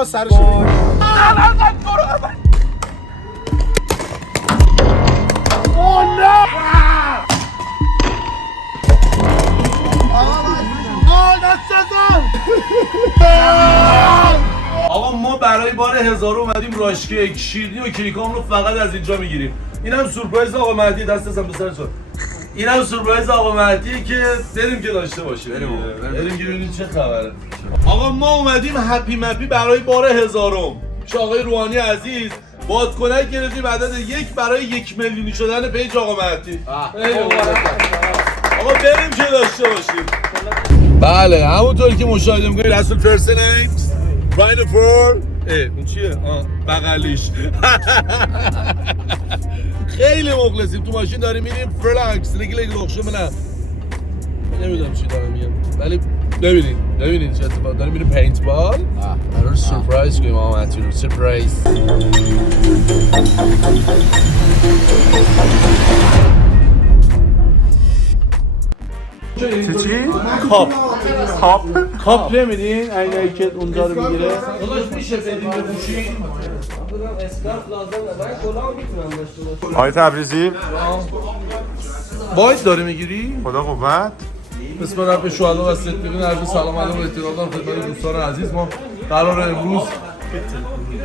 آقا سرشو بگیر. آقا ما برای بار 1000 اومدیم راشکی شیرینی و کیکام رو فقط از اینجا میگیریم. اینم سورپرایز آقا مهدی، دست ازم به سرتون. اینم سورپرایز آقا مهدی که بریم که داشته باشیم. بریم که ببینیم چه خبره. آقا ما اومدیم هپی مپی برای بار 1000م. چه آقای روحانی عزیز بادکنک گرفتیم عدد 1 برای 1 میلیونی شدن پیج آقا مهدی. آقا بریم که داشته باشیم. بله همونطوری که مشاهده می‌کنید رسول پرسنکس راینفور اون چیه؟ بغلیش خیلی مخلصیم. تو ماشین داریم میریم فلکس لگی لخشه منم نمیدونم چی دارم میگم ولی ببینید چه اتفاق داریم. میریم پینت بال قرار سورپرایز کنیم آقا مهدی رو. سورپرایز چی؟ کاپ نمیدین؟ اینایی که اونجا رو میگیره داداش میشه بدیم به گوشی؟ آقای تبریزی باید داره میگیری؟ خدا قوت. بسم رب شهدا و صدیقین. عرض سلام علیکم و احترام دارم خدمت دوستان عزیز. ما قرار امروز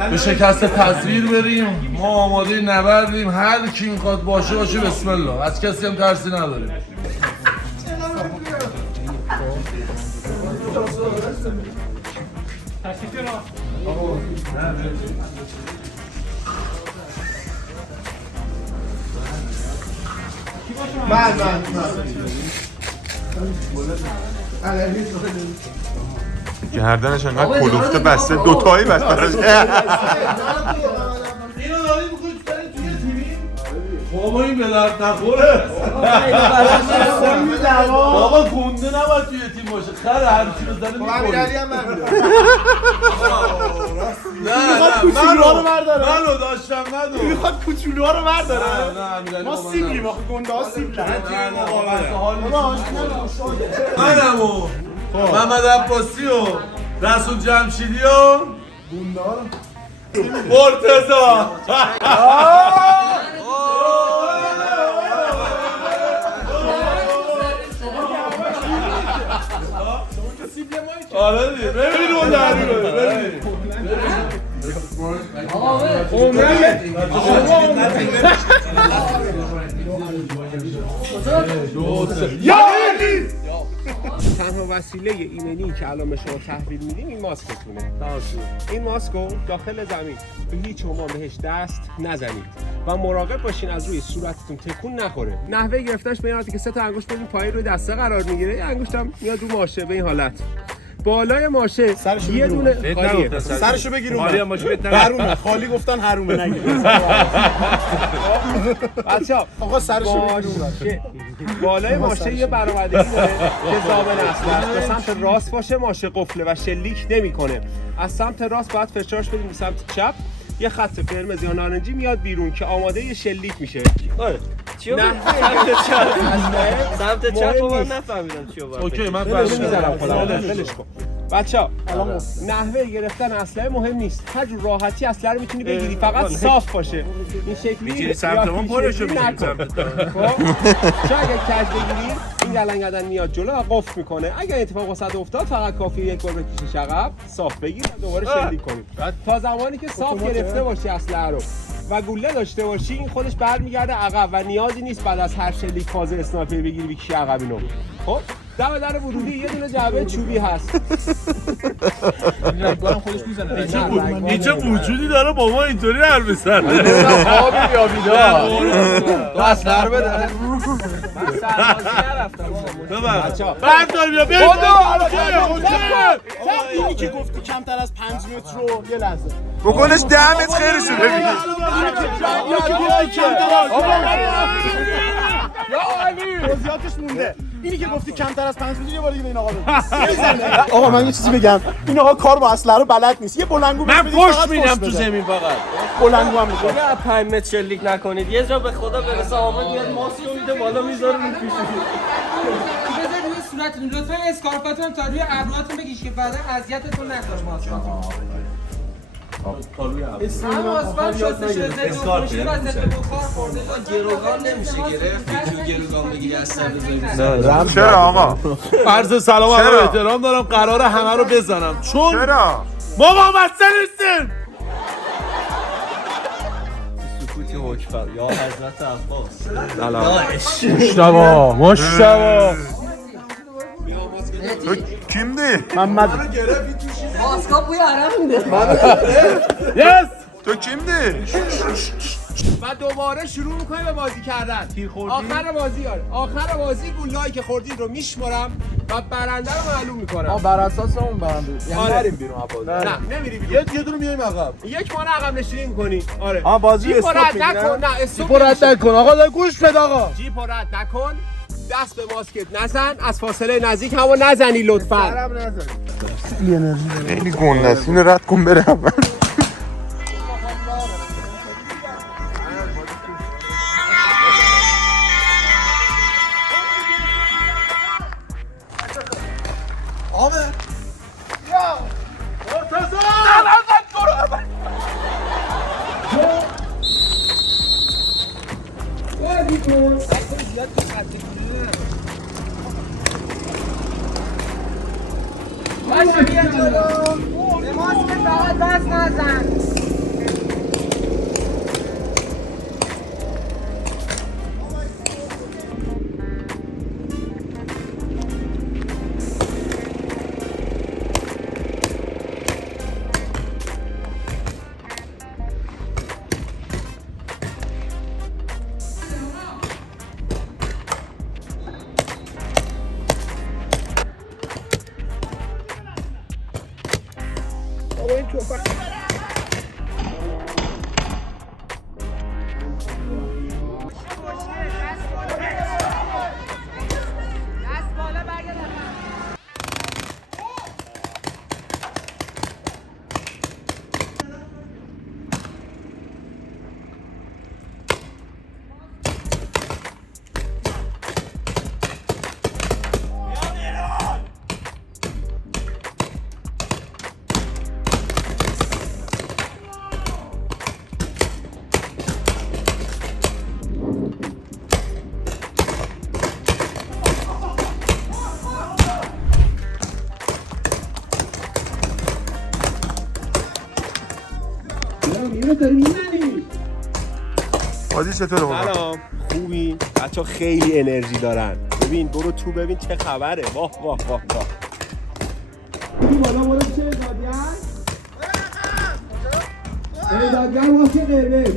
به شکست تصویر بریم. ما آماده نبردیم. هر کی میخواد باشه بسم الله. از کسی هم ترسی نداریم. گردنش انقدر کلوفته بسته دوتایی بسته براش. اینو داریم میکنید توی تیمی؟ بابا این به درد نخوره. بابا گونده نباید توی تیم باشه. خره هر چی رو زنه میکنه. امیرعلی هم من نه کوچولوها رو برداره. منو داشتم ندو. میخواد کوچولوها رو برداره. نه امیرعلی ما سیبلیم آخه گنده ها سیبلیم. منمو محمد عباسی و رسول جمشیدی و مرتضی. آره دیگه ببینید اون داری رو ببینید. تنها وسیله ایمنی که الان به شما تحویل میدیم این ماسکتونه. این ماسکو داخل زمین به هیچ عنوان بهش دست نزنید و مراقب باشین از روی صورتتون تکون نخوره. نحوه گرفتنش به این حالتی که 3 تا انگشت بدین پای روی دسته قرار میگیره، یه انگشتم میاد رو ماشه به این حالت. بالای ماشه یه دونه خالیه. سرشو بگیر اون حرومه. خالی گفتن حرومه نگیر. بچه‌ها آقا سرشو بگیر. بالای ماشه یه برآمدگی داره که ضامن اصل است. به سمت راست باشه ماشه قفله و شلیک نمیکنه. از سمت راست باید فشارش بدیم به سمت چپ. یه خط قرمز یا نارنجی میاد بیرون که آماده یه شلیک میشه. چیو سمت چپ رو من نفهمیدم چیو باید اوکی من میذارم خودم ولش کن. بچه‌ها نحوه گرفتن اسلحه مهم نیست. هر جور راحتی اسلحه رو میتونی بگیری فقط صاف باشه. این شکلی میگیری سمت اون پارشو میگیری سمت چون اگه کج بگیری این گلنگدن میاد جلو و قفل میکنه. اگه اتفاق واسط افتاد فقط کافیه یک بار بکشیش عقب صاف بگیر و دوباره شلیک کنی. تا زمانی که صاف گرفته باشی اسلحه رو و گوله داشته باشی این خودش برمیگرده عقب و نیازی نیست بعد از هر شلیک فاز اسنایپر بگیری بکشی عقب اینو. خب دم در ورودی یه دونه جعبه چوبی هست. رگبارم خودش میزنه. این چه وجودی داره با ما اینطوری حرف میزنه؟ خوابی یا بیدار. تو اصلا بده. من سربازی نرفتم. ببر بردار بیا بریم. اینی که گفتی کمتر از 5 متر رو یه لحظه بکنش 10 متر خیرشو ببین. یا علی توضیحاتش مونده. اینی که گفتی کمتر از 5 متر یه بار دیگه به این آقا بگو. آقا من یه چیزی بگم. این آقا کار با اسلحه رو بلد نیست. یه بلنگو من پشت میدم تو زمین فقط. بلنگو هم میخواد. اگه 5 متر شلیک نکنید یه جا به خدا برسه حامد میاد ماسکو میده بالا میذاره رو پیش. بذار روی صورتتون لطفا اسکارپاتون تا روی ابروهاتون بگیش که بعدا اذیتتون نکنه ماسکاتون. اما اصلا شستش اسکارپ گروگان نمیشه گرفت یکی گروگان بگیری از سر بزنیم چرا آقا؟ عرض سلام چرا؟ و احترام دارم قراره همه رو بزنم چون چرا؟ ما وابسته نیستیم. سکوتی حکفر یا حضرت عباس مشتبا تو kimdi? ماسکا بوی عرق میده یس تو kimdi? و دوباره شروع میکنیم به بازی کردن. آخر بازی آخر بازی گولایی که خوردید رو میشمرم و برنده رو معلوم میکنم. بر اساس اون برنده یعنی آره. نریم بیرون از بازی. نه نمیری بیرون. یه دونه میایم عقب. یک ماه عقب نشینی میکنی. آره. بازی جیپ رو استاپ رد نکن. نه استاپ جیپ رد نکن آقا دار گوش بده آقا. جیپ رو رد نکن. دست به ماسکت نزن. از فاصله نزدیک هوا نزنی لطفاً. خیلی گنده است اینو رد کن بره اول. به ماسک فقط دست نزن بازی چطوره بابا؟ سلام. خوبی؟ بچه خیلی انرژی دارن. ببین برو تو ببین چه خبره. واه واه واه واه. این بالا بالا چه دادی هست؟ دادگر واسه قرمز.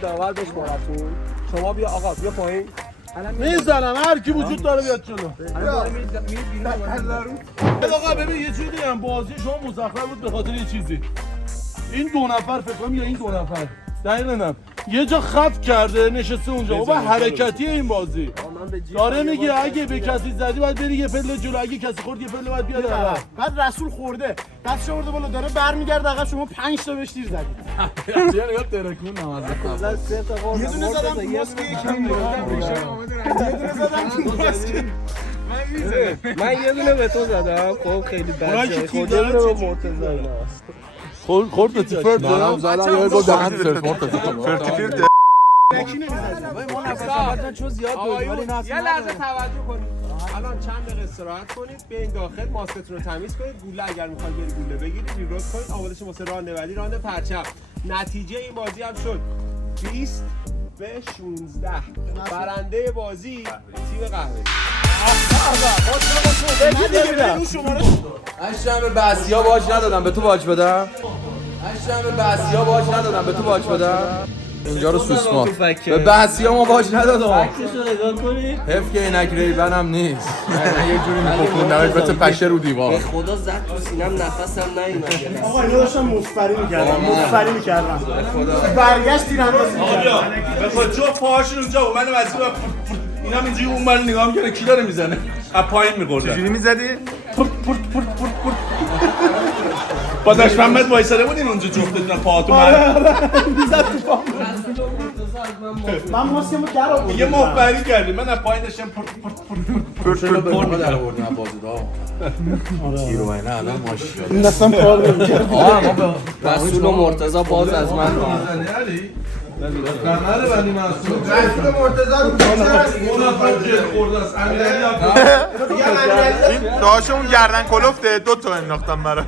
داور بهش براتون. شما بیا آقا بیا پایین. میزنم هر کی وجود داره بیاد جلو. آقا ببین یه چیزی هم بازی شما مزخرف بود به خاطر یه چیزی. این دو نفر فکر کنم یا این دو نفر دقیقاً نمیدونم یه جا خط کرده نشسته اونجا و حرکتی این بازی داره میگه اگه به کسی زدی باید بری یه پله جلو اگه کسی خورد یه پله باید بیاد عقب. بعد رسول خورده دستش آورده بالا داره برمیگرده عقب شما 5 تا بهش تیر زدید. یه دونه زدم تو ماسک یکم یه دونه زدم تو ماسک من یه دونه به تو زدم خب خیلی بد خود یه دونه به مرتضی اینا خورد به تیفر دارم زدم یه گل دهن سرت مرتضی. فرتیفیر چون زیاد بود ولی نه یه لحظه توجه کنید. الان چند دقیقه استراحت کنید. بیاین داخل ماسکتون رو تمیز کنید. گوله اگر میخواید برید گوله بگیرید ریروت کنید. آمادهش واسه راندولی راند پرچم. نتیجه این بازی هم شد 20 به 16. برنده بازی تیم قهوه. هشتم به بسیا باج ندادم به تو باج بدم هشتم به بسیا باج ندادم به تو باج بدم اینجا رو سوسمات به بسیا ما باج ندادم حیف که اینک ریبنم نیست یه جوری میخوندم البته پشه رو دیوار خدا زد تو سینم نفسم نیومد آقا اینا داشتن مفری میکردن برگشت تیراندازی آریا بخواد جو پاهاشون اونجا و من واسه اینا اینجوری اون من نگاه میکنه کی داره میزنه از پایین میخورد چجوری میزدی؟ با داش محمد وایساده بودین اونجا جفتتون پاهاتون میزد تو پا من ماسکمو در آوردم یه مخبری کردی من از پایین داشتم چرا به ما در آوردیم از بازی دا گیرو اینه الان ماشاءالله این دستم کار نمی‌کرد رسول و مرتضی باز از من کمر بنی مسعود رسول مرتضی رو اون نفر جل خورده است امیرعلی این داشت اون گردن کلفته 2 تا انداختم براش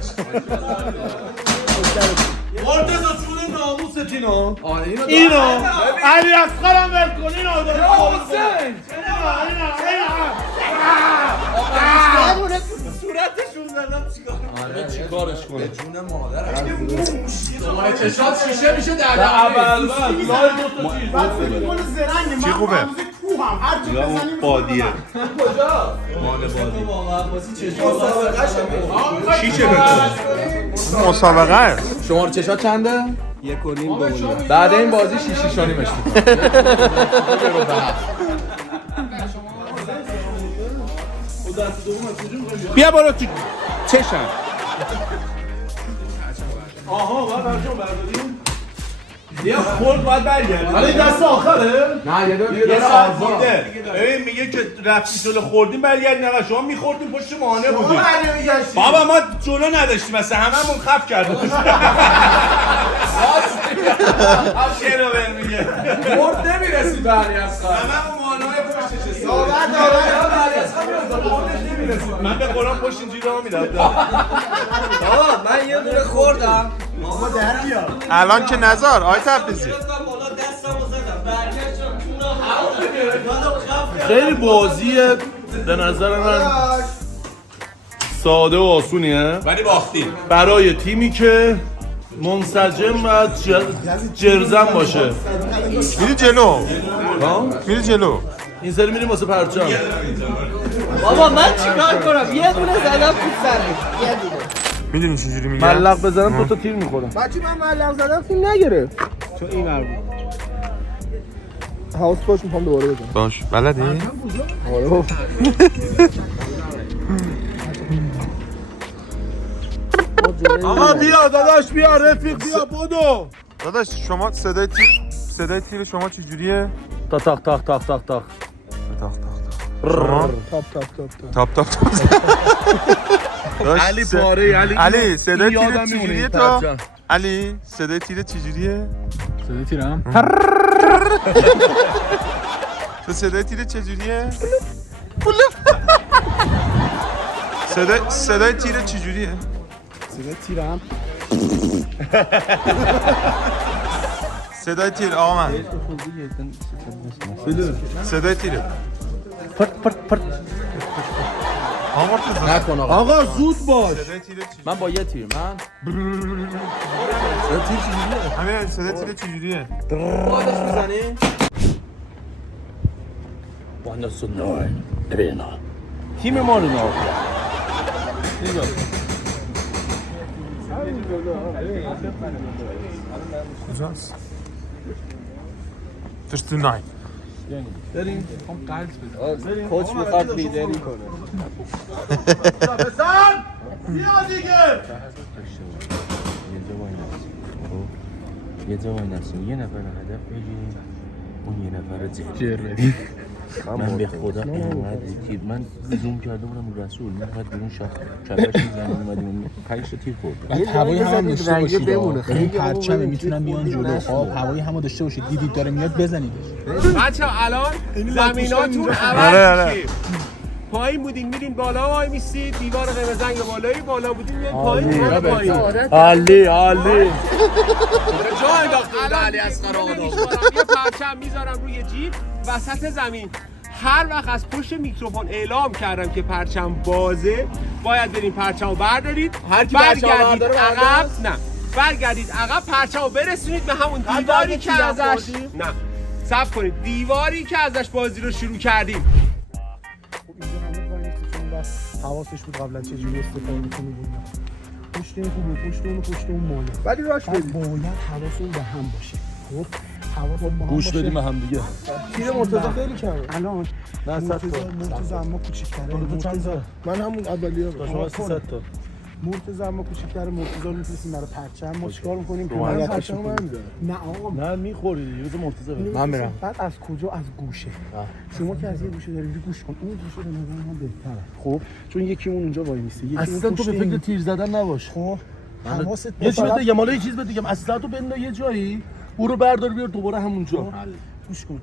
مرتضی چون ناموست اینا اینو علی اصغرم ول کن اینو حسین چیکارش کنه جون مادرم چشات شیشه میشه در اول لای دو تا چیز بعد فکر می‌کنه زرنگه من خوبه؟ کوهم هر جا بزنیم بادیه کجا مال بادی شیشه مسابقه شما چشات چنده 1.5 بعد این بازی شیشیشانیمش بیا برو تو چشم آها باید برشون برداریم یه خورد باید برگردیم حالا این دست آخره؟ نه یه دو یه آزمونده ببین میگه که رفتی جلو خوردیم برگردیم نه شما میخوردیم پشت ماهانه بودیم بابا ما جلو نداشتیم مثلا هممون خف کردیم چرا بهم میگه مرد نمیرسید برنی از خواهد هممون ماهانه پشتش من به قرآن پشت اینجوری راه میرفتم آقا من یه دونه خوردم الان که نزار آی تبریزی بالا دستمو زدم برگشتم تو خیلی بازی به نظر من ساده و آسونیه ولی باختیم برای تیمی که منسجم و جرزم باشه میری جلو میری جلو این سری میریم واسه پرچم بابا من چیکار کنم یه دونه زدم تو سرش یه دونه میدونی چجوری میگم ملق بزنم دو تا تیر میخورم بچه من ملق زدم فیلم نگرفت چون این ور بود هاوس پاش میخوام دوباره بزنم باش بلدی؟ آره آقا بیا داداش بیا رفیق بیا بدو داداش شما صدای تیر شما چجوریه؟ تا تاق تاق تاق تاق تاق شما؟ تاپ تاپ تاپ داداش، علی پاره علی صدای این تیر یادم میمونه چجوریه این تو؟ پرچم. علی صدای تیر چجوریه؟ صدای تیرم تو صدای تیر چجوریه؟ صدای تیر چجوریه؟ صدای تیرم صدای تیر آقا من صدای تیره آقا مرتضی نکن آقا آقا زود باش صدای تیر چجوریه؟ من با یه تیر من صدا تیر چجوریه؟ همین صدای تیر چجوریه؟ بادش میزنی؟ تیم ما رو نار کجاست؟ درست نای کوچ میخواد لیدری کنه بزن بیا دیگه یه جا وای نستیم یه نفر هدف بگیریم اون یه نفر جر بدیم من به خدا اینقدر تیر من زوم کرده بودم رو رسول من باید بیرون کفش میزنیم اومدیم 5 تا تیر خوردم هوایی هم داشته باشید این پرچمه بمونه. میتونن بیان جلو خب هوایی هم داشته باشید دیدید داره میاد بزنیدش بچه الان زمیناتون آره، عوض آره. میشه پایین بودین میرین بالا وای میستید دیوار قرمز رنگ بالایی بالا بودین میرین پایین میرین پایین علی علی جا انداختید علی اصغر یه پرچم میذارم روی جیب وسط زمین هر وقت از پشت میکروفون اعلام کردم که پرچم بازه باید بریم پرچم رو بردارید هر کی پرچم برگردید برداره عقب نه برگردید عقب پرچم رو برسونید به همون دیواری که ازش نه صبر کنید دیواری که ازش بازی رو شروع کردیم. حواسش بود قبلا چجوری استفاده می‌کنه پشت این خوبه پشت اون ماله ولی راش بدید باید حواسون به هم باشه خب حواسون به هم گوش باشه بدیم هم دیگه تیر مرتضی خیلی کمه الان نه 100 تا مرتضی اما کوچیک‌تره من همون اولیه رو شما 300 تا مرتضی اما کوچیک‌تره مرتضی رو می‌فرستیم برای پرچم ما چیکار می‌کنیم که من من پرچم من دارم. نه آقا نه میخوری دیگه روز مرتضی من میرم. بعد از کجا از گوشه شما که از یه گوشه دارید گوش کن اون گوشه به نظر من بهتره خب چون یکیمون اونجا وای میسه اصلا تو به فکر تیر زدن نباش خب حواست یه چیز بده مالا یه چیز بده دیگه اصلا تو بنده یه جایی او رو بردار بیار دوباره همونجا گوش کن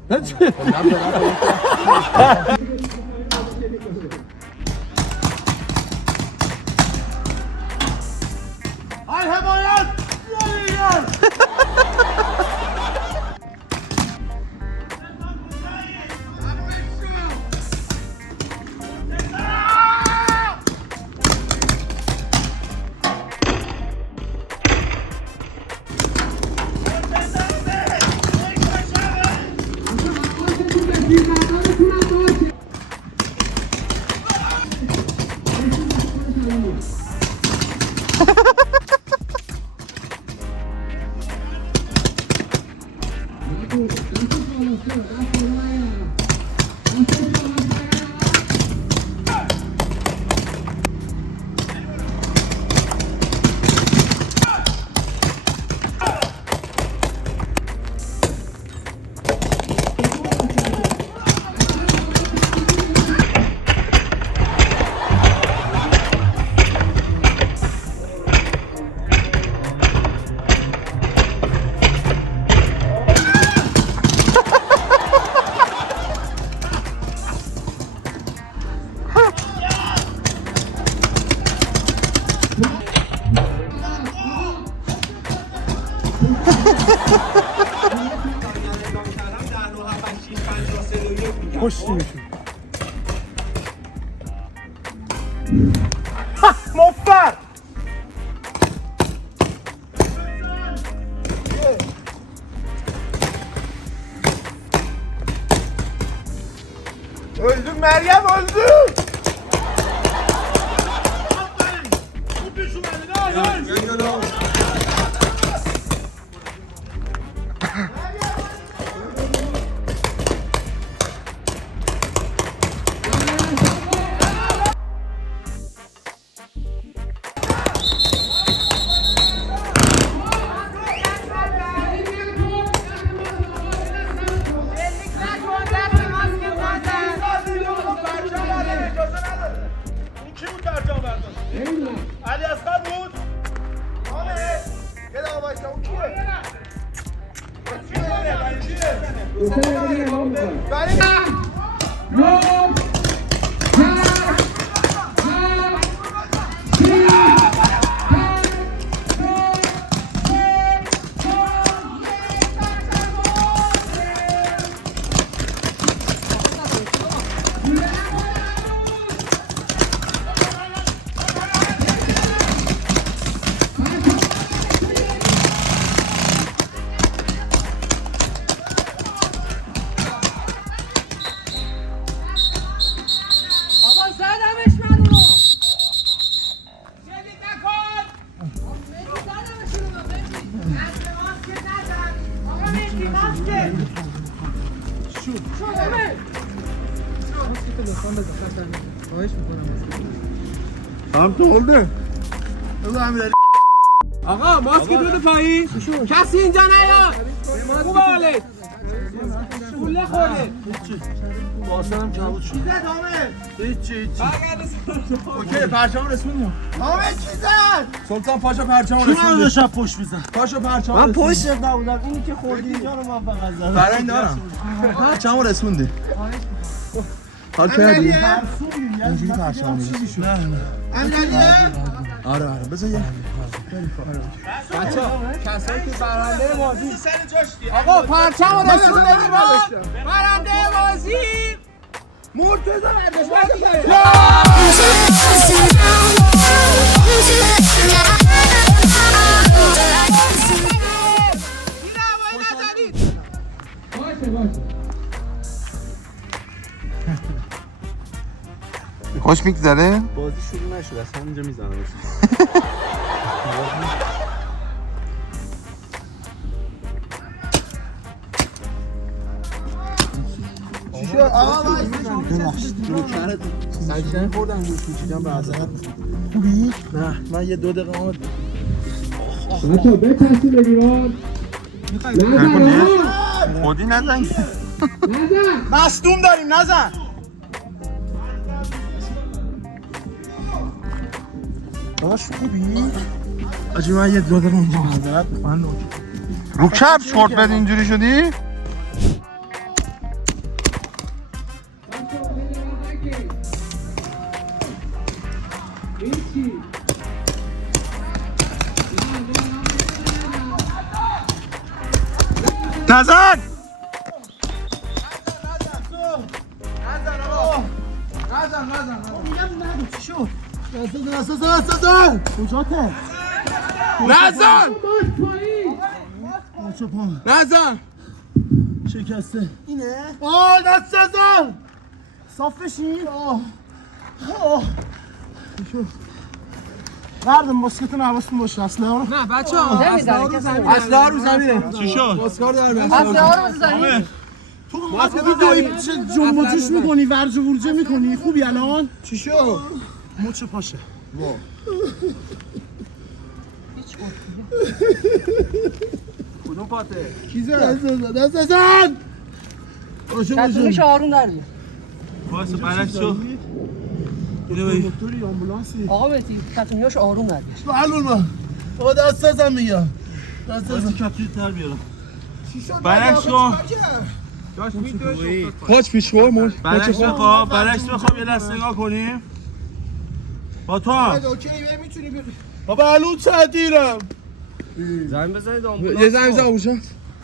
پشتیمشون مفر öldüm Meryem öldüm. علی اصغر بود؟ آره یه دقیقه بایستا اون کیه؟ هم تو oldu. آقا ماسک بده پایین کسی اینجا نیاد خوب حالت پوله خورده واسم کبود شد چیزه دامه هیچی اوکی پرچم رسوندم. دامه چیزه سلطان پاشا پرچم چون رسوندم. رو شب پشت میزن پاشا پرچم من رسوندم. پشت نبودم اینی که خوردی اینجا رو من فقط زدم برای این دارم. پرچم رسوندی. حال کردی؟ اینجوری پرچم رسوندی. آره بذار یه بچه‌ها کسایی که برنده بازی آقا پرچم رو رسوندیم برنده بازی مرتضی برداشت خوش میگذره؟ بازی شروع نشد از همونجا میزنم سنگشن خوردم گوش میچیدم به عضلت خوبی؟ نه من یه 2 دقیقه آمد بچه بچستی به دیوار خودی نزن مصدوم داریم نزن داش خوبی؟ آجی من یه 2 دقیقه اونجا معذرت من رو کپ شورت بد اینجوری شدی؟ نزن! کجاته؟ نزن! نزن! شکسته اینه؟ آه دست نزن! صاف بشین؟ بردم ماسکتون حواستون باشه اصلا رو نه بچه ها اصلا رو زمینه چی شد؟ ماسکار در اصلا رو زمین تو ویدیوی جنب و جوش میکنی ورج و ورجه میکنی خوبی الان؟ چی شد؟ مچ پاشه کدوم پاته؟ دست نزن! کتونش آروم در بیار واسه برعکس شو دکتری آمبولانسی آقا بهتی کتونیاش آروم در بیار معلوم من آقا دست نزن میگم دست نزن کتونی تر بیارم برعکس شو پاچ پیش خور برعکس بخواب برعکس بخواب یه دست نگاه کنیم با تو هم بابا الان چه دیرم زنگ بزنید یه زنگ بزن اونجا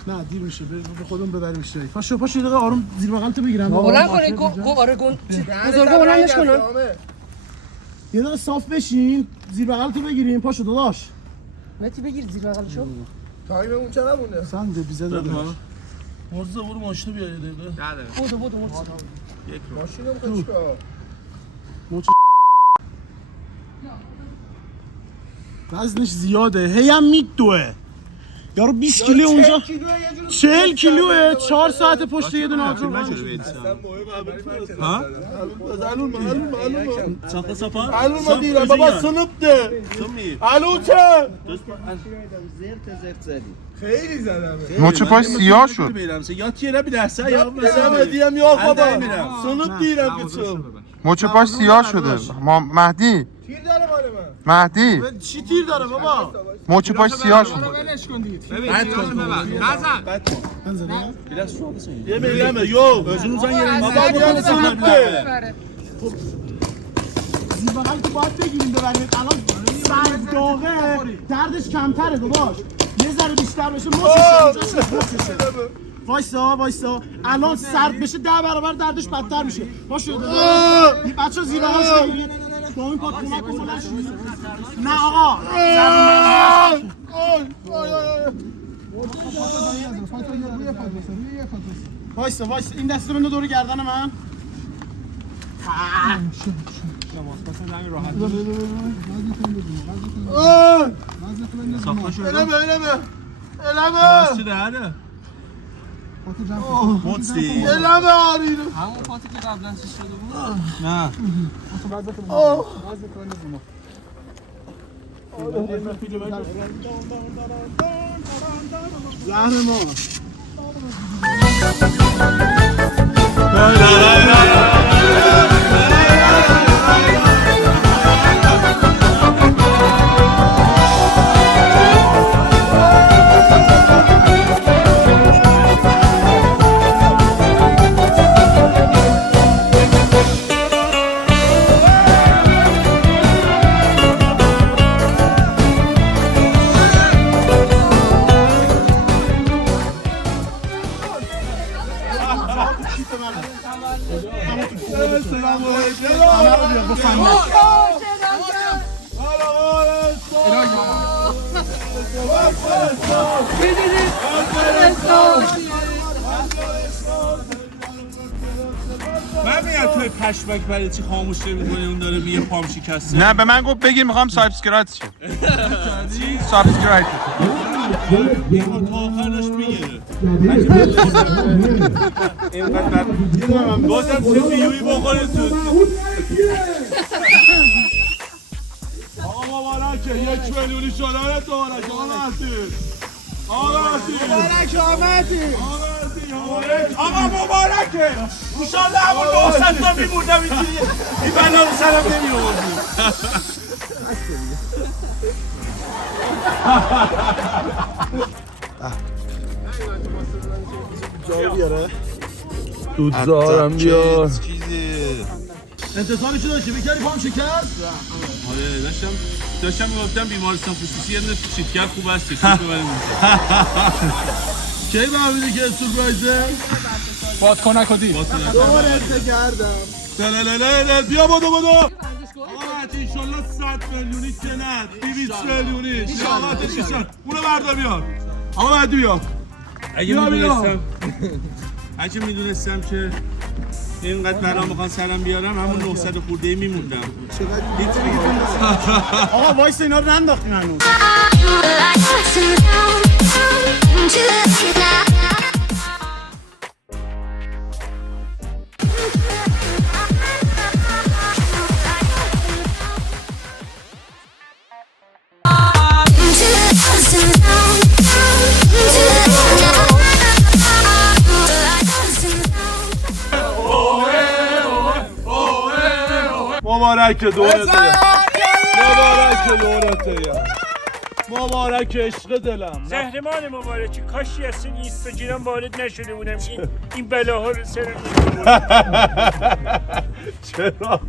نه دیر میشه به خودم ببریم اشتراک پاشو یه دقیقه آروم زیر بغل تو بگیرم بلند کنید آره بزرگا بلندش کنن یه دقیقه صاف بشین زیر بغل تو بگیریم پاشو داداش متی بگیر زیر بغلشو تایممون چقدر مونده سنده بیزه داده مرزه برو ماشینو بیا یه دقیقه بودو ماشینم چیکار وزنش زیاده هی هم میدوه یارو 20 کیلو اونجا 40 کیلوه 4 ساعت پشت یه دونه آجر ها؟ معلوم صفا معلوم دیرم بابا سنوب ده الو چه؟ خیلی زدم مچ پاش سیاه شد یا تیره بی لحظه یا مثلا دیم یا بابا سنوب دیرم که چه مچ پاش سیاه شده مهدی تیر داره مال من مهدی چی تیر داره بابا مچ پاش سیاه شده یه میلمه یو özünü uzan yerin baba diyen sınıftı زیر بغل تو باید بگیریم ببریم الان سرد داغه دردش کمتره داداش یه ذره بیشتر بشه مچشه وایسا الان سرد بشه 10 برابر دردش بدتر میشه باشه این بچه زیر بغل شدید با این پاک کمک کنم نه آقا وایسا این دست رو بنده دور گردن من همون پاتی که قبلا چیز شده بود؟ نه زهر ما من میگم توی پشمک برای چی خاموش نمی‌کنی اون داره میگه پام شکسته. نه به من گفت بگیر میخوام سابسکرایب شه سابسکرایب تا آخرش میگیره. بازم چه ویویی بخوره تو. آقا مبارکه 1 میلیونی شده مبارک آقا مهدی آقا مبارکه. ایشالله همون 900 تا می‌موندم اینجوری. این بلا رو سرم نمی‌آوردی. دودزارم بیار. انتصارشو داشتی بکردی پام شکست؟ آره داشتم میگفتم بیمارستان خصوصی یه دونه چیتگر خوب هست که ببریم اونجا. کی فهمیدی که سورپرایزه؟ باز کنک و دید دوباره انت کردم. بیا بدو آقا مهدی ایشالله 100 میلیونی که نه 200 میلیونی شاقاتش اونو بردار بیار آقا مهدی بیا اگه میدونستم که اینقدر برام میخوان سرم بیارم همون 900 خورده میموندم. آقا وایس اینا رو ننداختین هنوز. مبارک دورته مبارک عشق دلم زهرمان مبارکی کاشی از این اینستاگرام وارد نشده بودم این بلاها رو سرم چرا؟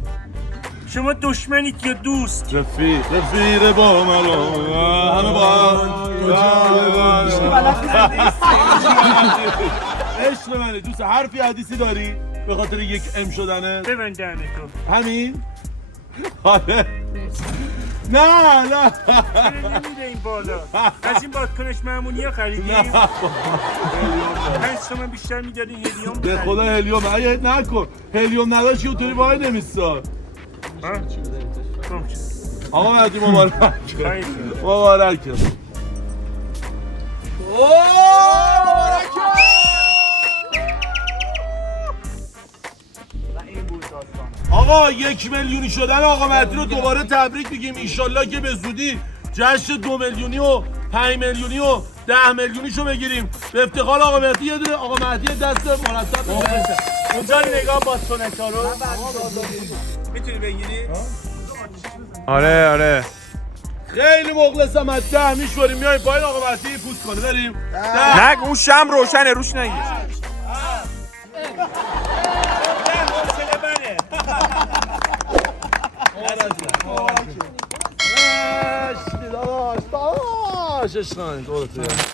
شما دشمنید یا دوست؟ رفیق با مرا همه با عشق منه دوست حرفی حدیثی داری؟ به خاطر یک ام شدنه؟ ببندنه تو همین؟ آره نه نمیره این بالا از این بادکنش معمولی ها خریدیم 5 تومن بیشتر میدادین هلیوم به خدا هلیوم اگه نکن هلیوم نداشت که اونطوری وای نمیستاد آقا مهدی مبارک آقا 1 میلیونی شدن آقا مهدی رو دوباره تبریک میگیم ایشالله که به زودی جشن 2 میلیونی و 5 میلیونی و 10 میلیونیشو بگیریم به افتخار آقا مهدی یه دونه آقا مهدی دست مرتب بزنه اونجا نگاه بادکنک‌ها رو میتونی بگیری؟ آره خیلی مخلصم از 10 میشوریم میایم پایین آقا مهدی پوست کنه بریم نگ اون شم روشنه روش نگیر داداش عشق